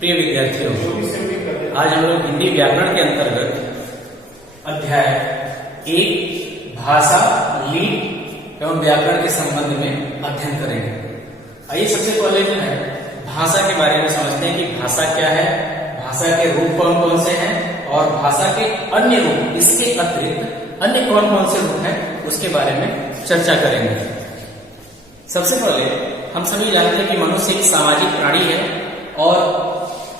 प्रिय विद्यार्थियों, आज हम लोग हिंदी व्याकरण के अंतर्गत अध्याय 1 भाषा, लीट एवं व्याकरण के संबंध में अध्ययन करेंगे। आइए सबसे पहले जो है भाषा के बारे में समझते हैं कि भाषा क्या है, भाषा के रूप कौन कौन से हैं और भाषा के अन्य रूप, इसके अतिरिक्त अन्य कौन कौन से रूप हैं उसके बारे में चर्चा करेंगे। सबसे पहले हम सभी जानते हैं कि मनुष्य एक सामाजिक प्राणी है और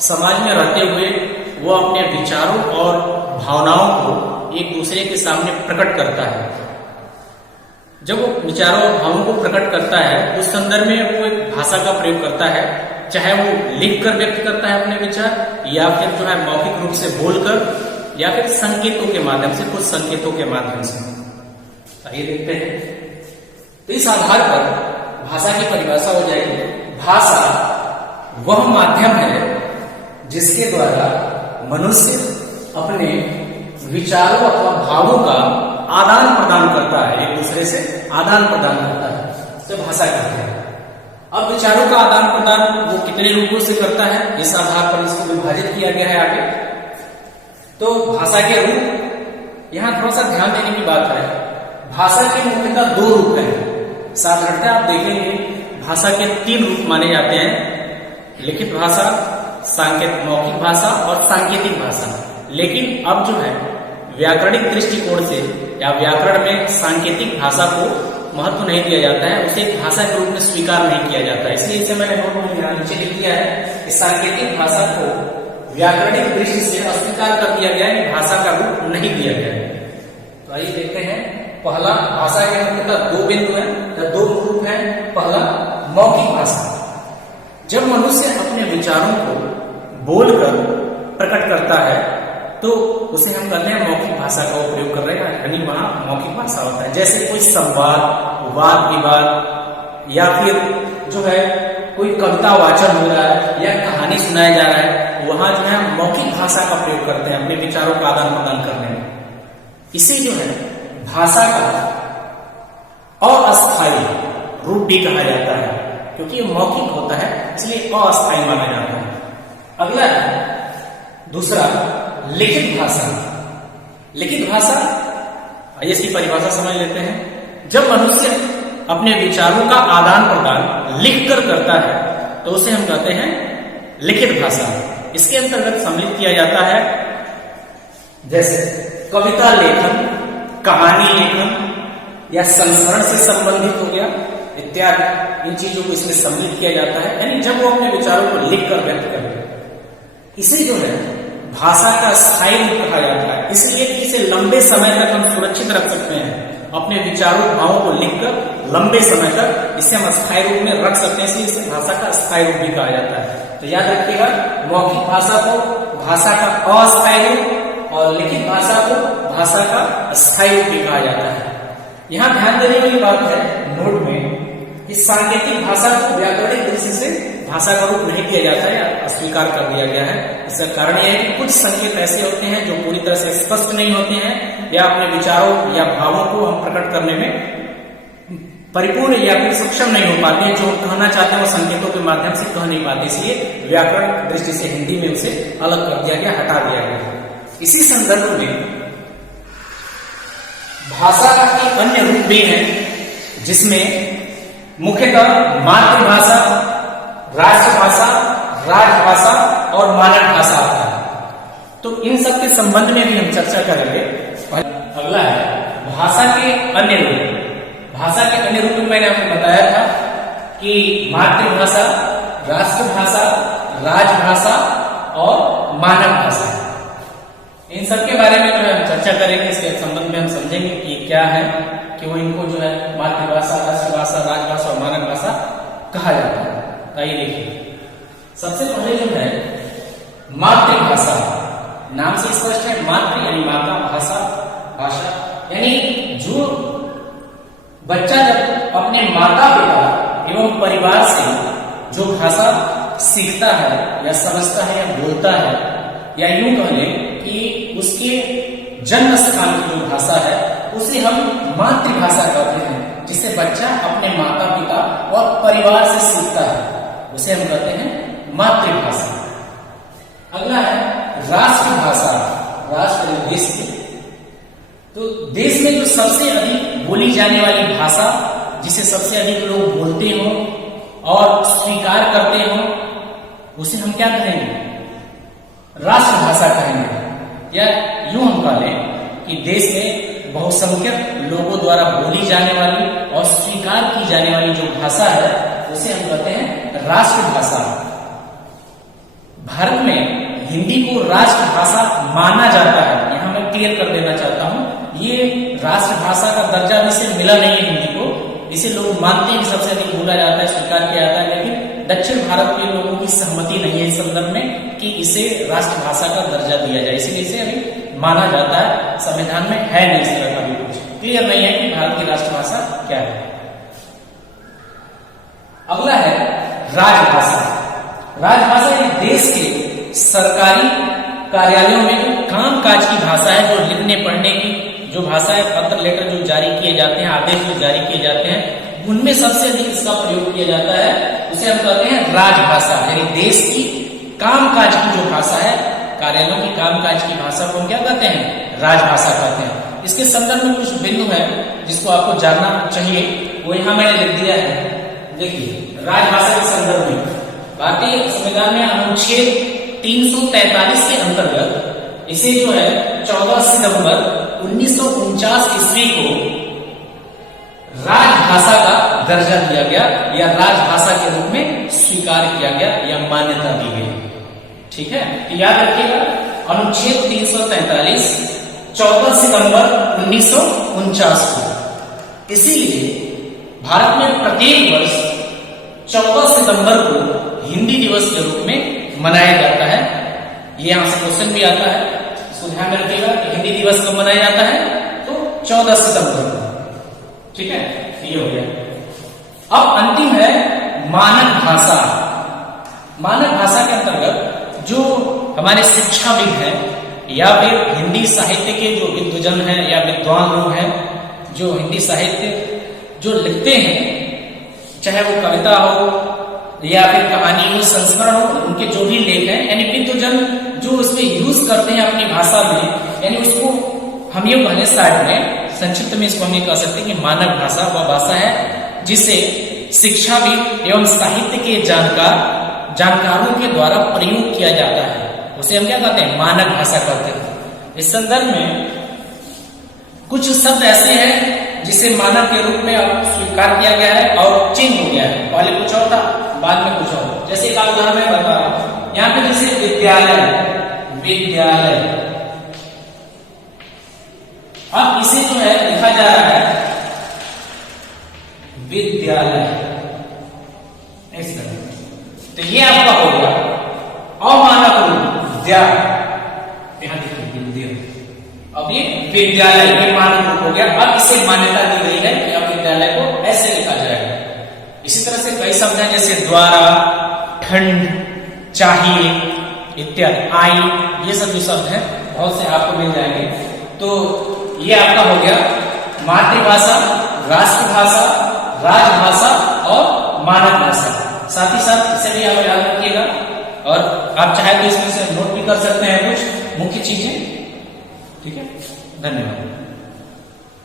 समाज में रहते हुए वो अपने विचारों और भावनाओं को एक दूसरे के सामने प्रकट करता है। जब वो विचारों और भावों को प्रकट करता है उस संदर्भ में वो एक भाषा का प्रयोग करता है, चाहे वो लिख कर व्यक्त करता है अपने विचार या फिर जो है मौखिक रूप से बोलकर या फिर संकेतों के माध्यम से, कुछ संकेतों के माध्यम से। आइए देखते हैं। तो इस आधार पर भाषा की परिभाषा हो जाएगी। भाषा वह माध्यम है जिसके द्वारा मनुष्य अपने विचारों अथवा भावों का आदान प्रदान करता है, एक दूसरे से आदान प्रदान करता है, तो भाषा कहते हैं। अब विचारों का आदान प्रदान वो कितने रूपों से करता है, इस आधार पर इसको विभाजित किया गया है आगे। तो भाषा के रूप, यहां थोड़ा सा ध्यान देने की बात है। भाषा के मुख्यतः 2 रूप हैं। साधारणतः आप देखेंगे भाषा के 3 रूप माने जाते हैं, लिखित भाषा, मौखिक भाषा और सांकेतिक भाषा। लेकिन अब जो है व्याकरणिक दृष्टिकोण से या व्याकरण में सांकेतिक भाषा को महत्व नहीं दिया जाता है, उसे भाषा के रूप में स्वीकार नहीं किया जाता है। इसलिए इसे मैंने नोट में नीचे लिख दिया है कि सांकेतिक भाषा को व्याकरणिक दृष्टि से अस्वीकार कर दिया गया है, भाषा का रूप नहीं दिया गया है। तो आइए देखते हैं। पहला, भाषा के मुख्यतः 2 बिंदु हैं, 2 रूप हैं। पहला, मौखिक भाषा। जब मनुष्य अपने विचारों को बोलकर प्रकट करता है तो उसे हम कहते हैं मौखिक भाषा का प्रयोग कर रहे हैं, यानी वहां मौखिक भाषा होता है। जैसे कोई संवाद, वाद विवाद या फिर जो है कोई कविता वाचन हो रहा है या कहानी सुनाया जा रहा है, वहां जो है मौखिक भाषा का प्रयोग करते हैं अपने विचारों का आदान प्रदान करने में। इसे जो है भाषा का अस्थायी रूप भी कहा जाता है, क्योंकि ये मौखिक होता है इसलिए अस्थायी माना जाता है। अगला है दूसरा, लिखित भाषा। लिखित भाषा, आइए इसकी परिभाषा समझ लेते हैं। जब मनुष्य अपने विचारों का आदान प्रदान लिखकर करता है तो उसे हम कहते हैं लिखित भाषा। इसके अंतर्गत सम्मिलित किया जाता है जैसे कविता लेखन, कहानी लेखन या संस्मरण से संबंधित हो गया इत्यादि। इन चीजों को इसमें सम्मिलित किया जाता है, यानी जब वो अपने विचारों को लिखकर व्यक्त करे। इसे जो है भाषा का स्थायी रूप कहा जाता है, इसलिए कि इसे लंबे समय तक हम सुरक्षित रख सकते हैं। अपने विचारों भावों को लिखकर लंबे समय तक इसे हम स्थायी रूप में रख सकते हैं, इसलिए इसे भाषा का स्थायी रूप भी कहा जाता है। तो याद रखिएगा, मौखिक भाषा को भाषा का अस्थायी रूप और लिखित भाषा को भाषा का स्थायी रूप भी कहा जाता है। यहां ध्यान देने वाली बात है नोट में कि सांकेतिक भाषा को व्याकरणिक दृष्टि से भाषा का रूप नहीं दिया जाता है, अस्वीकार कर दिया गया है। इसका कारण यह है कि कुछ संकेत ऐसे होते हैं जो पूरी तरह से स्पष्ट नहीं होते हैं या अपने विचारों या भावों को हम प्रकट करने में परिपूर्ण या फिर सक्षम नहीं हो पाते हैं। जो हम कहना चाहते हैं वो संकेतों के माध्यम से कह नहीं पाते, इसलिए व्याकरण दृष्टि से हिंदी में उसे अलग कर दिया गया, हटा दिया गया। इसी संदर्भ में भाषा के अन्य रूप भी हैं, जिसमें मुख्यतः मातृभाषा, राष्ट्रभाषा, राजभाषा और मानक भाषा आता है। तो इन सब के संबंध में भी हम चर्चा करेंगे। अगला है भाषा के अन्य रूप। भाषा के अन्य रूप में मैंने आपको बताया था कि मातृभाषा, राष्ट्रभाषा, राजभाषा और मानक भाषा। इन सब के बारे में जो है हम चर्चा करेंगे। इसके संबंध में हम समझेंगे कि क्या है, कि वो इनको जो है मातृभाषा, राष्ट्रभाषा, राजभाषा और मानक भाषा कहा जाता है। आइए देखिए, सबसे पहले जो है मातृभाषा, नाम से स्पष्ट है, मातृ यानी माता, भाषा यानी जो बच्चा जब अपने माता पिता एवं परिवार से जो भाषा सीखता है या समझता है या बोलता है, या यूं कह लें कि उसके जन्म स्थान की जो भाषा है उसे हम मातृभाषा कहते हैं, जिसे बच्चा अपने माता पिता और परिवार से सीखता है, उसे हम कहते हैं मातृभाषा। सबसे अधिक बोली जाने वाली भाषा, जिसे सबसे अधिक लोग बोलते हो और स्वीकार करते हो, उसे हम क्या कहेंगे? राष्ट्रभाषा कहेंगे। या यूं हम कह लें कि देश में बहुसंख्यक लोगों द्वारा बोली जाने वाली और स्वीकार की जाने वाली जो भाषा है, उसे हम कहते हैं राष्ट्रभाषा। भारत में हिंदी को राष्ट्रभाषा माना जाता है। यहां मैं क्लियर कर देना चाहता हूं, ये राष्ट्रभाषा का दर्जा भी इसे मिला नहीं है हिंदी को। इसे लोग मानते हैं कि सबसे अधिक बोला जाता है, स्वीकार किया जाता है, लेकिन दक्षिण भारत के लोगों की सहमति नहीं है इस संदर्भ में कि इसे राष्ट्रभाषा का दर्जा दिया जाए, इसलिए इसे अभी माना जाता है। संविधान में है नहीं इस तरह का भी कुछ, क्लियर नहीं है कि भारत की राष्ट्रभाषा क्या है। अगला है राजभाषा। राजभाषा एक देश के सरकारी कार्यालयों में जो कामकाज की भाषा है, जो लिखने पढ़ने की जो भाषा है, पत्र लेटर जो जारी किए जाते हैं, आदेश जो जारी किए जाते हैं, उनमें सबसे अधिक इसका प्रयोग किया जाता है। उसे हम कहते हैं राजभाषा। यानी देश की कामकाज की जो भाषा है, कार्यालयों की कामकाज की भाषा को हम क्या कहते हैं? राजभाषा कहते हैं। इसके संदर्भ में कुछ बिंदु है जिसको आपको जानना चाहिए, वो यहां मैंने लिख दिया है। देखिए, राजभाषा के संदर्भ में भारतीय संविधान में अनुच्छेद 343 के अंतर्गत इसे जो है 14 सितंबर 1949 ईस्वी को राजभाषा का दर्जा दिया गया या राजभाषा के रूप में स्वीकार किया गया या मान्यता दी गई। ठीक है, याद रखिएगा, अनुच्छेद 343 14 सितंबर 1949 को। इसीलिए भारत में प्रत्येक वर्ष 14 सितंबर को हिंदी दिवस के रूप में मनाया जाता है। ये यहां से क्वेश्चन भी आता है, इसको ध्यान में रखिएगा कि हिंदी दिवस कब मनाया जाता है? तो 14 सितंबर को। ठीक है, ये हो गया। अब अंतिम है मानक भाषा। मानक भाषा के अंतर्गत जो हमारे शिक्षाविद हैं या फिर हिंदी साहित्य के जो विद्वजन हैं या विद्वान लोग हैं, जो हिंदी साहित्य जो लिखते हैं, चाहे वो कविता हो या फिर कहानी हो, संस्मरण हो, उनके जो भी लेख हैं, यानी विद्वजन जो उसमें यूज करते हैं अपनी भाषा में, यानी उसको हम ये पहले साइड में संक्षिप्त में इसको हम ये कह सकते हैं कि मानक भाषा वह भाषा है जिसे शिक्षाविद एवं साहित्य के जानकारों के द्वारा प्रयोग किया जाता है। उसे हम क्या कहते हैं? मानक भाषा कहते हैं। इस संदर्भ में कुछ शब्द ऐसे हैं जिसे मानक के रूप में अब स्वीकार किया गया है और चेंज हो गया है। पहले कुछ और था, बाद में कुछ और। जैसे एक उदाहरण मैं बता रहा हूं, यहाँ पे जैसे विद्यालय, अब इसे जो है लिखा जा रहा है विद्यालय, इस तरह। तो ये आपका हो गया अमानक रूप विद्या, यहां देखिए, अब ये विद्यालय, ये मानक रूप हो गया। अब इसे मान्यता दी गई है कि अब विद्यालय को ऐसे लिखा जाएगा। इसी तरह से कई शब्द हैं जैसे द्वारा, ठंड, चाहिए इत्यादि, आई, ये सब जो शब्द हैं बहुत से आपको मिल जाएंगे। तो ये आपका हो गया मातृभाषा, राष्ट्रभाषा, राजभाषा और मानक भाषा। साथ ही साथ इसे भी आप याद रखिएगा और आप चाहे तो इसमें से नोट भी कर सकते हैं कुछ मुख्य चीजें। ठीक है, धन्यवाद।